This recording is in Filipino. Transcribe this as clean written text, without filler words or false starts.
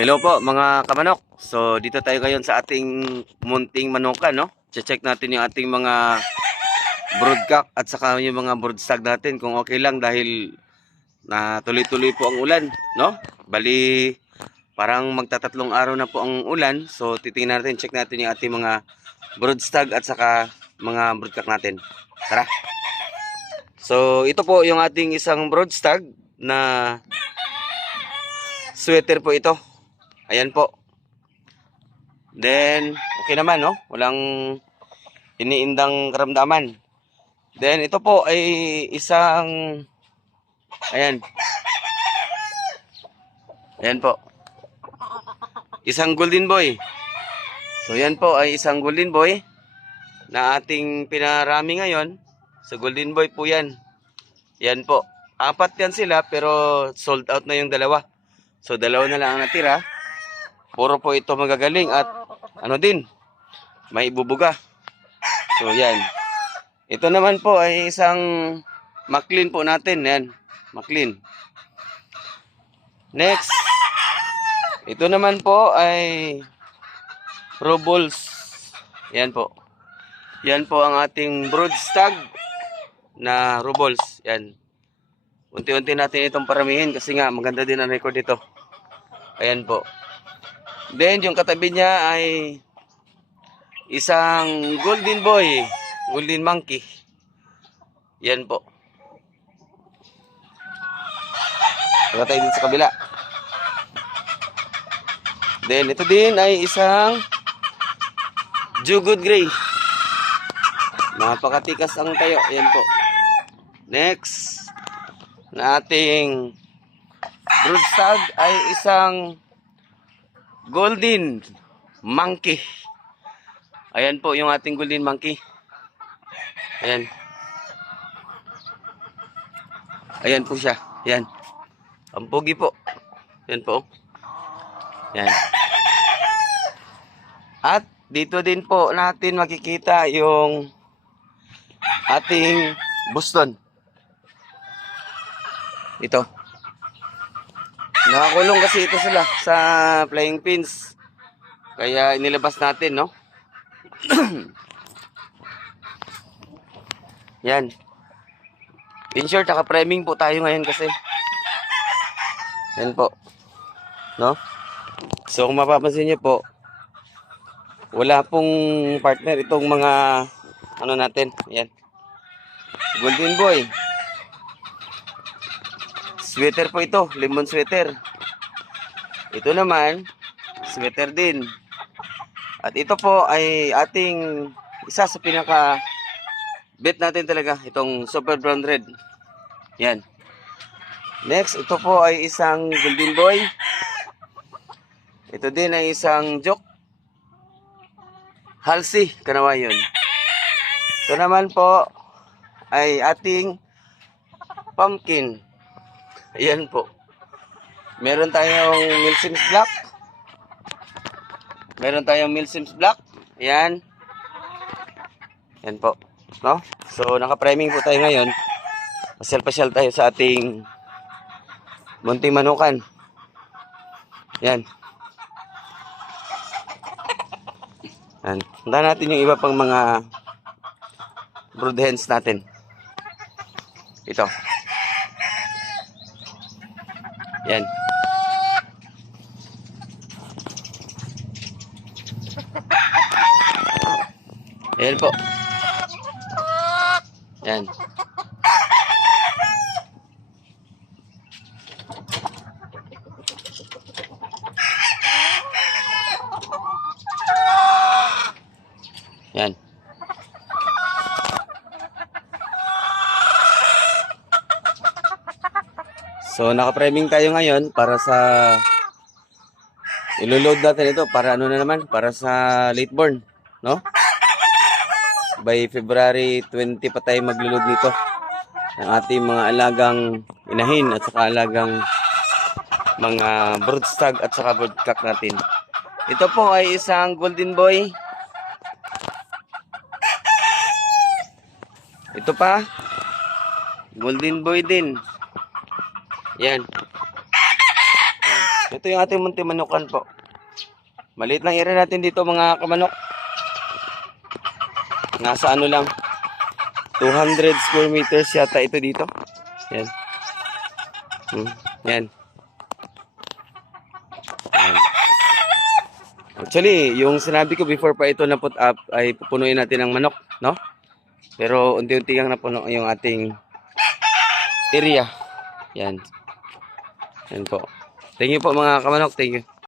Hello po mga kamanok. So dito tayo ngayon sa ating munting manukan, no? Che-check natin yung ating mga broodcock at saka yung mga broodstag natin kung okay lang dahil na tuloy-tuloy po ang ulan, no? Bali parang magtatatlong araw na po ang ulan. So titingnan natin, check natin yung ating mga broodstag at saka mga broodcock natin. Tara. So ito po yung ating isang broodstag na sweater po ito. Ayan po. Then, okay naman, no? Walang iniindang karamdaman. Then, ito po ay isang, ayan. Ayan po. Isang golden boy. So, yan po ay isang golden boy na ating pinarami ngayon. So, golden boy po yan. Yan po. 4 yan sila pero sold out na yung dalawa. So, dalawa na lang ang natira. Puro po ito magagaling at ano din, may ibubuga. So yan. Ito naman po ay isang McLean po natin. Yan, McLean. Next. Ito naman po ay Robles. Yan po. Yan po ang ating broodstag na Robles. Yan. Unti-unti natin itong paramihin kasi nga maganda din ang record dito. Ayan po. Then, yung katabi niya ay isang golden boy, golden monkey. Yan po. Saka tayo din sa kabila. Then, ito din ay isang Jugod Gray. Napakatikas ang tayo. Yan po. Next, na ating broodstag ay isang golden monkey. Ayan po yung ating golden monkey. Ayan. Ayan po siya. Ayan. Ang pogi po. Ayan po. Ayan. At dito din po natin makikita yung ating Boston. Ito. Nakakulong kasi ito sila sa flying pins. Kaya inilabas natin, no? Yan. In short, naka-priming po tayo ngayon kasi. Yan po. No? So, kung mapapansin niyo po, wala pong partner itong mga ano natin. Yan. Golden boy. Sweater po ito, lemon sweater. Ito naman, sweater din. At ito po ay ating isa sa pinaka bet natin talaga, itong super brown red. Yan. Next, ito po ay isang golden boy. Ito din ay isang joke. Halsey, kanawa yun. Ito naman po ay ating pumpkin. Ayan po. Meron tayong Milsims Black. Meron tayong Milsims Black. Ayan. Ayan po. No? So, naka-priming po tayo ngayon. Pasyal-pasyal tayo sa ating munting manukan. Ayan. Ayan. Tandaan natin yung iba pang mga brood hens natin. Ito. Yan. Ayan po. Yan. Yan. So, naka-priming tayo ngayon para sa iloload natin ito para ano na naman, para sa late born, no? By February 20 pa tayo maglo-load nito ng ating mga alagang inahin at saka alagang mga broodstag at saka broodcock natin. Ito po ay isang golden boy. Ito pa, golden boy din. Yan. Ito yung ating munti manukan po. Maliit lang area natin dito mga kamanok. Nasa ano lang, 200 square meters yata ito dito. Yan. Yan. Yan. Actually, yung sinabi ko before pa ito na put up ay pupunuin natin ng manok, no? Pero unti-unti lang napuno yung ating area. Yan. Yan po. Thank you po mga kamanok. Thank you.